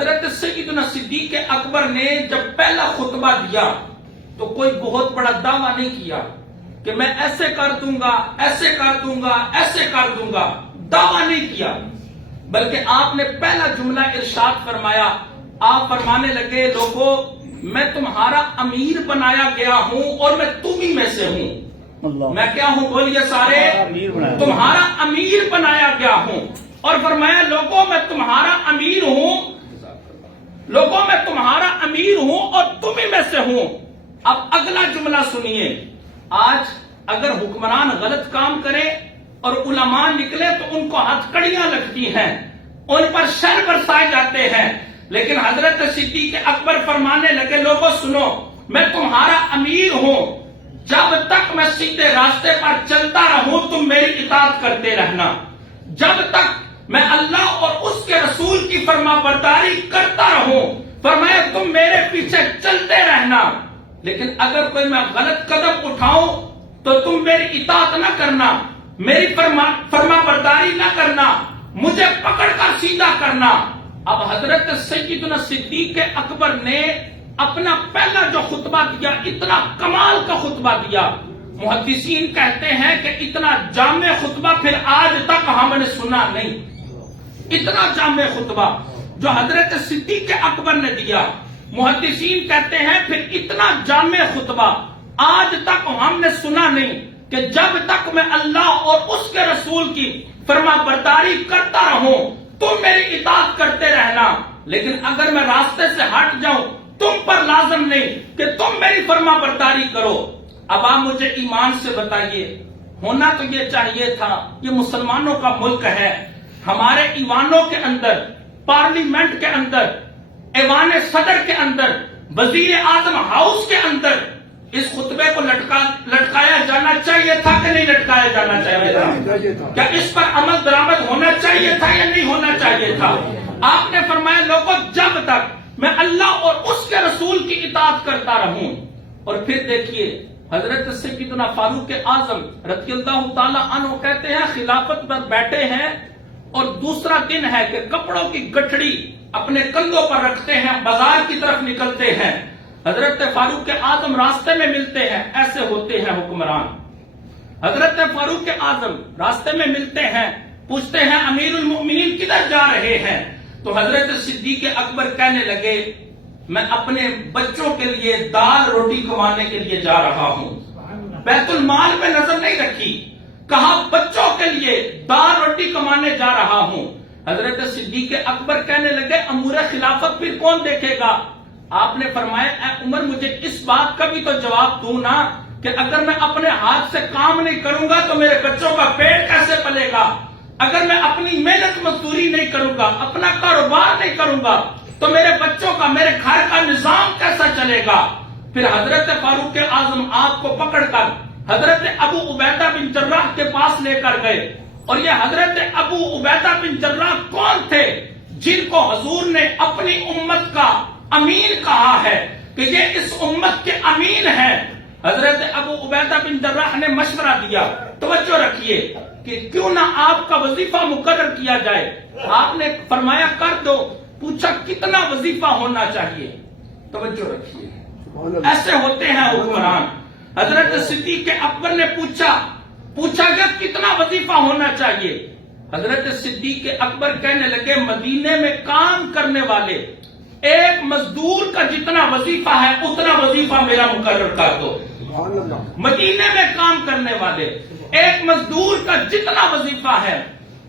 حضرت سیدنا صدیق اکبر نے جب پہلا خطبہ دیا تو کوئی بہت بڑا دعویٰ نہیں کیا کہ میں ایسے کر دوں گا، ایسے کر دوں گا، ایسے کر دوں گا، دعویٰ نہیں کیا، بلکہ آپ نے پہلا جملہ ارشاد فرمایا۔ آپ فرمانے لگے، لوگوں میں تمہارا امیر بنایا گیا ہوں اور میں تم ہی میں سے ہوں۔ میں کیا ہوں؟ بولیے سارے، تمہارا امیر بنایا گیا ہوں۔ اور فرمایا، لوگوں میں تمہارا امیر ہوں، لوگوں میں تمہارا امیر ہوں اور تم ہی میں سے ہوں۔ اب اگلا جملہ سنیے۔ آج اگر حکمران غلط کام کرے اور علماء نکلے تو ان کو ہتھکڑیاں لگتی ہیں، ان پر شر برسائے جاتے ہیں، لیکن حضرت صدیق اکبر فرمانے لگے، لوگوں سنو، میں تمہارا امیر ہوں، جب تک میں سیدھے راستے پر چلتا رہوں تم میری اطاعت کرتے رہنا، جب تک میں اللہ اور اس کے رسول کی فرما برداری کرتا رہوں، فرمایا تم میرے پیچھے چلتے رہنا، لیکن اگر کوئی میں غلط قدم اٹھاؤں تو تم میری اطاعت نہ کرنا، میری فرما برداری نہ کرنا، مجھے پکڑ کر سیدھا کرنا۔ اب حضرت سیدنا صدیق اکبر نے اپنا پہلا جو خطبہ دیا، اتنا کمال کا خطبہ دیا، محدثین کہتے ہیں کہ اتنا جامع خطبہ پھر آج تک ہم نے سنا نہیں۔ اتنا جامع خطبہ جو حضرت صدیق اکبر نے دیا، محدثین کہتے ہیں پھر اتنا جامع خطبہ آج تک ہم نے سنا نہیں، کہ جب تک میں اللہ اور اس کے رسول کی فرما برداری کرتا رہوں تم میری اطاعت کرتے رہنا، لیکن اگر میں راستے سے ہٹ جاؤں تم پر لازم نہیں کہ تم میری فرما برداری کرو۔ اب آپ مجھے ایمان سے بتائیے، ہونا تو یہ چاہیے تھا، یہ مسلمانوں کا ملک ہے، ہمارے ایوانوں کے اندر، پارلیمنٹ کے اندر، ایوان صدر کے اندر، وزیر اعظم ہاؤس کے اندر اس خطبے کو لٹکایا جانا چاہیے تھا کہ نہیں لٹکایا جانا چاہیے تھا؟ کیا اس پر عمل درآمد ہونا چاہیے تھا یا نہیں ہونا چاہیے تھا؟ آپ نے فرمایا، لوگوں جب تک میں اللہ اور اس کے رسول کی اطاعت کرتا رہوں۔ اور پھر دیکھیے، حضرت سیدنا فاروق اعظم رضی اللہ تعالی عنہ کہتے ہیں، خلافت پر بیٹھے ہیں اور دوسرا دن ہے کہ کپڑوں کی گٹھڑی اپنے کندھوں پر رکھتے ہیں، بازار کی طرف نکلتے ہیں، حضرت فاروق اعظم راستے میں ملتے ہیں، ایسے ہوتے ہیں حکمران۔ حضرت فاروق اعظم راستے میں ملتے ہیں، پوچھتے ہیں امیر المؤمنین کدھر جا رہے ہیں؟ تو حضرت صدیق اکبر کہنے لگے، میں اپنے بچوں کے لیے دال روٹی کمانے کے لیے جا رہا ہوں۔ بیت المال پہ نظر نہیں رکھی، کہا بچوں کے لیے دال روٹی کمانے جا رہا ہوں۔ حضرت صدیق اکبر کہنے لگے، امور خلافت پھر کون دیکھے گا؟ آپ نے فرمایا، اے عمر مجھے اس بات کا بھی تو جواب دوں نا کہ اگر میں اپنے ہاتھ سے کام نہیں کروں گا تو میرے بچوں کا پیٹ کیسے پلے گا؟ اگر میں اپنی محنت مزدوری نہیں کروں گا، اپنا کاروبار نہیں کروں گا تو میرے بچوں کا، میرے گھر کا نظام کیسا چلے گا؟ پھر حضرت فاروق اعظم آپ کو پکڑ کر حضرت ابو عبیدہ بن جراح کے پاس لے کر گئے، اور یہ حضرت ابو عبیدہ بن جراح کون تھے؟ جن کو حضور نے اپنی امت کا امین کہا ہے کہ یہ اس امت کے امین ہیں۔ حضرت ابو عبیدہ بن جراح نے مشورہ دیا، توجہ رکھیے، کہ کیوں نہ آپ کا وظیفہ مقرر کیا جائے۔ آپ نے فرمایا کر دو۔ پوچھا کتنا وظیفہ ہونا چاہیے؟ توجہ رکھیے، ایسے ہوتے ہیں حکمران۔ حضرت صدیق اکبر نے پوچھا کہ کتنا وظیفہ ہونا چاہیے؟ حضرت صدیق اکبر کہنے لگے، مدینے میں کام کرنے والے ایک مزدور کا جتنا وظیفہ ہے اتنا وظیفہ میرا مقرر کر دو۔ مدینے میں کام کرنے والے ایک مزدور کا جتنا وظیفہ ہے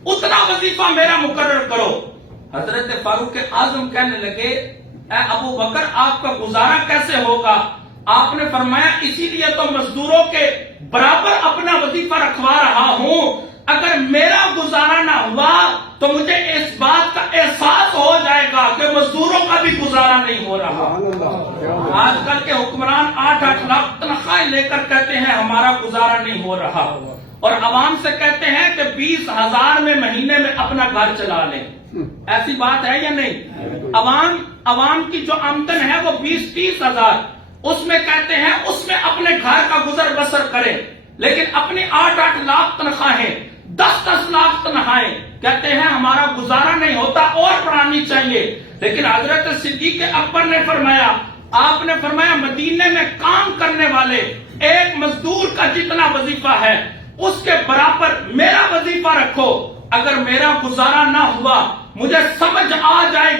اتنا وظیفہ میرا مقرر کرو۔ حضرت فاروق اعظم کہنے لگے، اے ابو بکر آپ کا گزارا کیسے ہوگا؟ آپ نے فرمایا، اسی لیے تو مزدوروں کے برابر اپنا وظیفہ رکھوا رہا ہوں، اگر میرا گزارا نہ ہوا تو مجھے اس بات کا احساس ہو جائے گا کہ مزدوروں کا بھی گزارا نہیں ہو رہا۔ آج کل کے حکمران 8-8 لاکھ تنخواہیں لے کر کہتے ہیں ہمارا گزارا نہیں ہو رہا، اور عوام سے کہتے ہیں کہ 20,000 میں مہینے میں اپنا گھر چلا لیں۔ ایسی بات ہے یا نہیں؟ عوام کی جو آمدن ہے وہ 20-30 ہزار، اس میں کہتے ہیں اس میں اپنے گھر کا گزر بسر کریں، لیکن اپنی 8-8 لاکھ تنخواہیں، 10-10 لاکھ تنخواہیں، کہتے ہیں ہمارا گزارا نہیں ہوتا اور بڑھانی چاہیے۔ لیکن حضرت صدیق اکبر نے فرمایا، آپ نے فرمایا مدینے میں کام کرنے والے ایک مزدور کا جتنا وظیفہ ہے اس کے برابر میرا وظیفہ رکھو، اگر میرا گزارا نہ ہوا مجھے سمجھ آ جائے